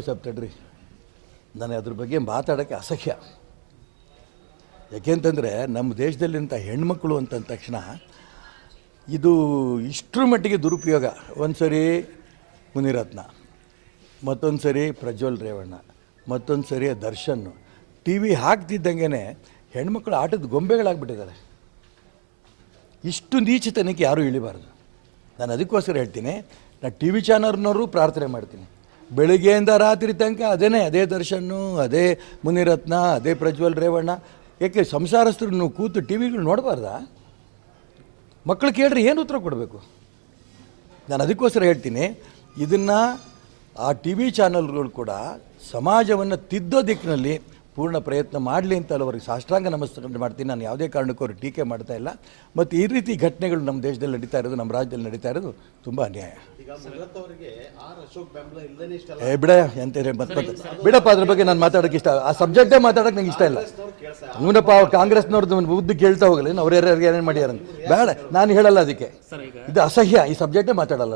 ಭಾಯ್ ಸಾಬ್ ತಡ್ರಿ, ನನಗೆ ಅದ್ರ ಬಗ್ಗೆ ಮಾತಾಡೋಕ್ಕೆ ಅಸಹ್ಯ. ಯಾಕೆಂತಂದರೆ ನಮ್ಮ ದೇಶದಲ್ಲಿಂಥ ಹೆಣ್ಮಕ್ಳು ಅಂತಂದ ತಕ್ಷಣ ಇದು ಇಷ್ಟರ ಮಟ್ಟಿಗೆ ದುರುಪಯೋಗ. ಒಂದು ಸರಿ ಮುನಿರತ್ನ, ಮತ್ತೊಂದು ಸರಿ ಪ್ರಜ್ವಲ್ ರೇವಣ್ಣ, ಮತ್ತೊಂದು ಸರಿ ದರ್ಶನ್. ಟಿ ವಿ ಹಾಕ್ತಿದ್ದಂಗೆ ಹೆಣ್ಮಕ್ಳು ಆಟದ ಗೊಂಬೆಗಳಾಗ್ಬಿಟ್ಟಿದ್ದಾರೆ. ಇಷ್ಟು ನೀಚತನಕ್ಕೆ ಯಾರೂ ಇಳಿಬಾರ್ದು. ನಾನು ಅದಕ್ಕೋಸ್ಕರ ಹೇಳ್ತೀನಿ, ನಾನು ಟಿ ವಿ ಚಾನಲ್ನವರು ಪ್ರಾರ್ಥನೆ ಮಾಡ್ತೀನಿ, ಬೆಳಗ್ಗೆಯಿಂದ ರಾತ್ರಿ ತನಕ ಅದೇ ದರ್ಶನ್ನು, ಅದೇ ಮುನಿರತ್ನ, ಅದೇ ಪ್ರಜ್ವಲ್ ರೇವಣ್ಣ. ಏಕೆ ಸಂಸಾರಸ್ಥರು ನೀವು ಕೂತು ಟಿ ವಿಗಳು ನೋಡಬಾರ್ದಾ? ಮಕ್ಕಳು ಕೇಳ್ರಿ ಏನು ಉತ್ತರ ಕೊಡಬೇಕು? ನಾನು ಅದಕ್ಕೋಸ್ಕರ ಹೇಳ್ತೀನಿ, ಇದನ್ನು ಆ ಟಿ ವಿ ಚಾನಲ್ಗಳು ಕೂಡ ಸಮಾಜವನ್ನು ತಿದ್ದೋ ದಿಕ್ಕಿನಲ್ಲಿ ಪೂರ್ಣ ಪ್ರಯತ್ನ ಮಾಡಲಿ ಅಂತ ಅವರಿಗೆ ಸಾಷ್ಟಾಂಗ ನಮಸ್ಕಾರ ಮಾಡ್ತೀನಿ. ನಾನು ಯಾವುದೇ ಕಾರಣಕ್ಕೂ ಅವ್ರಿಗೆ ಟೀಕೆ ಮಾಡ್ತಾ ಇಲ್ಲ. ಮತ್ತು ಈ ರೀತಿ ಘಟನೆಗಳು ನಮ್ಮ ದೇಶದಲ್ಲಿ ನಡೀತಾ ಇರೋದು, ನಮ್ಮ ರಾಜ್ಯದಲ್ಲಿ ನಡೀತಾ ಇರೋದು ತುಂಬ ಅನ್ಯಾಯ. ಬಿಡ ಎಂತ ಬಿಡಪ್ಪ, ಅದ್ರ ಬಗ್ಗೆ ನಾನು ಮಾತಾಡೋಕ್ಕೆ ಇಷ್ಟ, ಆ ಸಬ್ಜೆಕ್ಟೇ ಮಾತಾಡೋಕ್ಕೆ ನಂಗೆ ಇಷ್ಟ ಇಲ್ಲ. ಇವನಪ್ಪ ಕಾಂಗ್ರೆಸ್ನವ್ರದ್ದು ಉದ್ದು ಕೇಳ್ತಾ ಹೋಗಲಿ, ಅವ್ರು ಯಾರ್ಯಾರಿಗೆ ಏನೇನು ಮಾಡ್ಯಾರ ಬೇಡ, ನಾನು ಹೇಳಲ್ಲ. ಅದಕ್ಕೆ ಇದು ಅಸಹ್ಯ, ಈ ಸಬ್ಜೆಕ್ಟೇ ಮಾತಾಡಲ್ಲ.